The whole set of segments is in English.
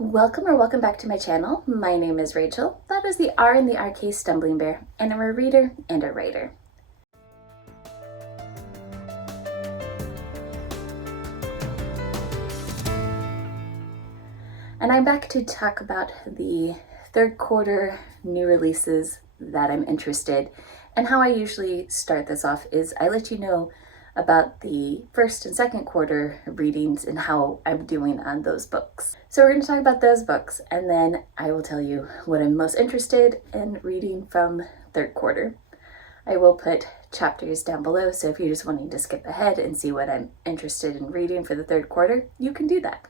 Welcome back to my channel. My name is Rachel. That is the R in the RK Stumblingbear, and I'm a reader and a writer. And I'm back to talk about the third quarter new releases that I'm interested. And how I usually start this off is I let you know about the first and second quarter readings and how I'm doing on those books. So we're going to talk about those books, and then I will tell you what I'm most interested in reading from third quarter. I will put chapters down below, so if you're just wanting to skip ahead and see what I'm interested in reading for the third quarter, you can do that.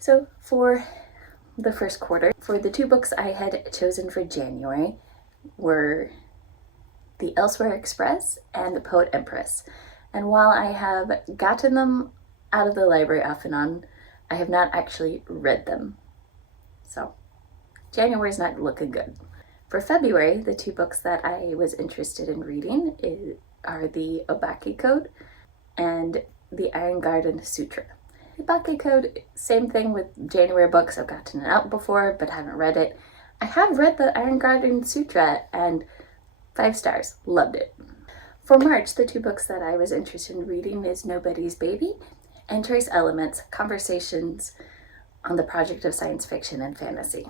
So for the first quarter, for the two books I had chosen for January were The Elsewhere Express and The Poet Empress. And while I have gotten them out of the library off and on, I have not actually read them. So January's not looking good. For February, the two books that I was interested in reading are The Obake Code and The Iron Garden Sutra. The Obake Code, same thing with January books. I've gotten it out before, but haven't read it. I have read The Iron Garden Sutra and 5 stars, loved it. For March, the two books that I was interested in reading is Nobody's Baby and Trace Elements, Conversations on the Project of Science Fiction and Fantasy.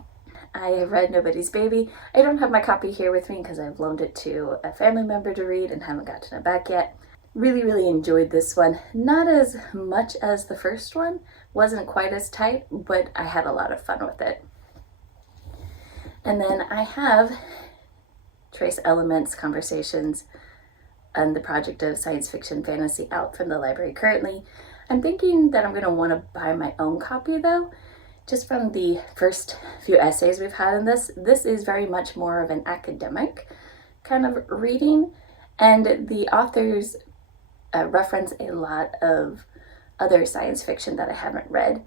I have read Nobody's Baby. I don't have my copy here with me because I've loaned it to a family member to read and haven't gotten it back yet. Really enjoyed this one. Not as much as the first one, wasn't quite as tight, but I had a lot of fun with it. And then I have Trace Elements, Conversations and the Project of Science Fiction Fantasy out from the library currently. I'm thinking that I'm going to want to buy my own copy though, just from the first few essays we've had in this. This is very much more of an academic kind of reading, and the authors reference a lot of other science fiction that I haven't read.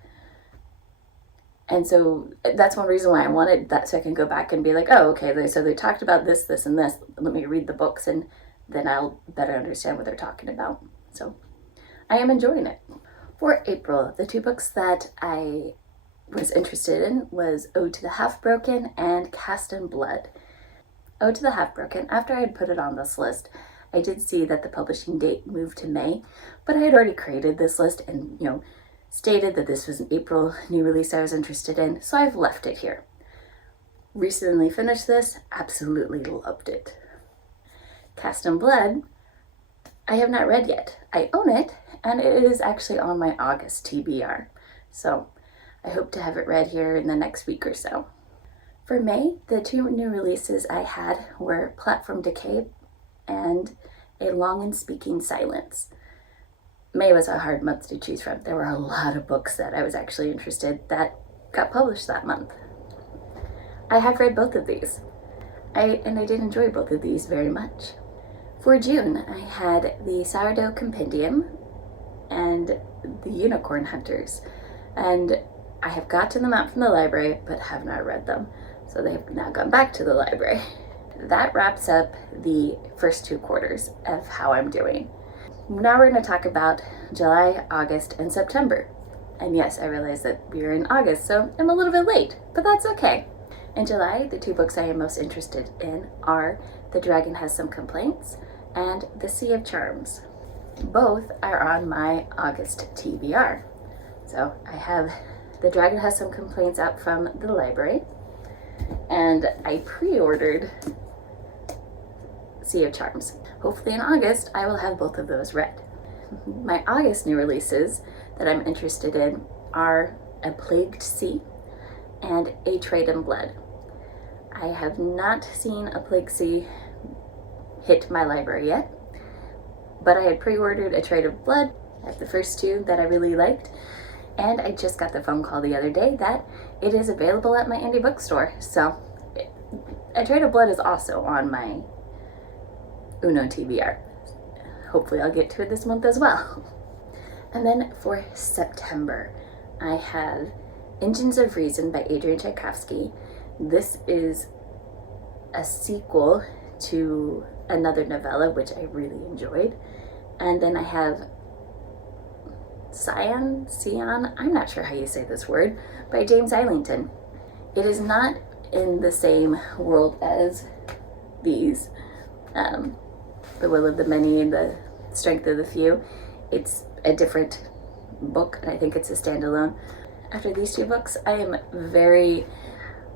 And so that's one reason why I wanted that, so I can go back and be like, oh, okay, so they talked about this, this, and this. Let me read the books and then I'll better understand what they're talking about. So I am enjoying it. For April, the two books that I was interested in was Ode to the Half-Broken and Cast in Blood. Ode to the Half-Broken, after I had put it on this list, I did see that the publishing date moved to May, but I had already created this list and, stated that this was an April new release I was interested in, so I've left it here. Recently finished this, absolutely loved it. Cast in Blood, I have not read yet. I own it, and it is actually on my August TBR, so I hope to have it read here in the next week or so. For May, the two new releases I had were Platform Decay and A Long and Speaking Silence. May was a hard month to choose from. There were a lot of books that I was actually interested that got published that month. I have read both of these. I did enjoy both of these very much. For June, I had the Sourdough Compendium and the Unicorn Hunters, and I have gotten them out from the library but have not read them, so they have now gone back to the library. That wraps up the first two quarters of how I'm doing. Now we're going to talk about July, August, and September. And yes, I realize that we're in August, so I'm a little bit late, but that's okay. In July, the two books I am most interested in are The Dragon Has Some Complaints and The Sea of Charms. Both are on my August TBR. So I have The Dragon Has Some Complaints out from the library, and I pre-ordered Sea of Charms. Hopefully in August, I will have both of those read. My August new releases that I'm interested in are A Plagued Sea and A Trade in Blood. I have not seen A Plagued Sea hit my library yet, but I had pre-ordered A Trade of Blood. I have the first two that I really liked, and I just got the phone call the other day that it is available at my indie bookstore. So A Trade of Blood is also on my Uno TBR. Hopefully I'll get to it this month as well. And then for September, I have Engines of Reason by Adrian Tchaikovsky. This is a sequel to another novella which I really enjoyed. And then I have Scion, I'm not sure how you say this word, by James Islington. It is not in the same world as these, The Will of the Many and The Strength of the Few. It's a different book, and I think it's a standalone. After these two books, I am very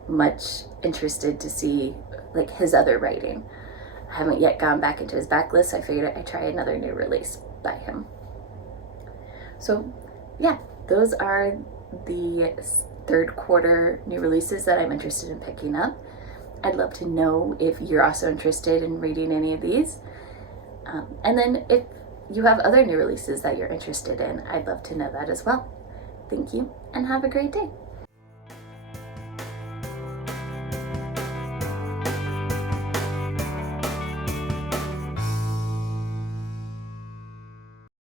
much interested to see like his other writing. I haven't yet gone back into his backlist, so I figured I'd try another new release by him. So yeah, those are the third quarter new releases that I'm interested in picking up. I'd love to know if you're also interested in reading any of these. And then if you have other new releases that you're interested in, I'd love to know that as well. Thank you, and have a great day.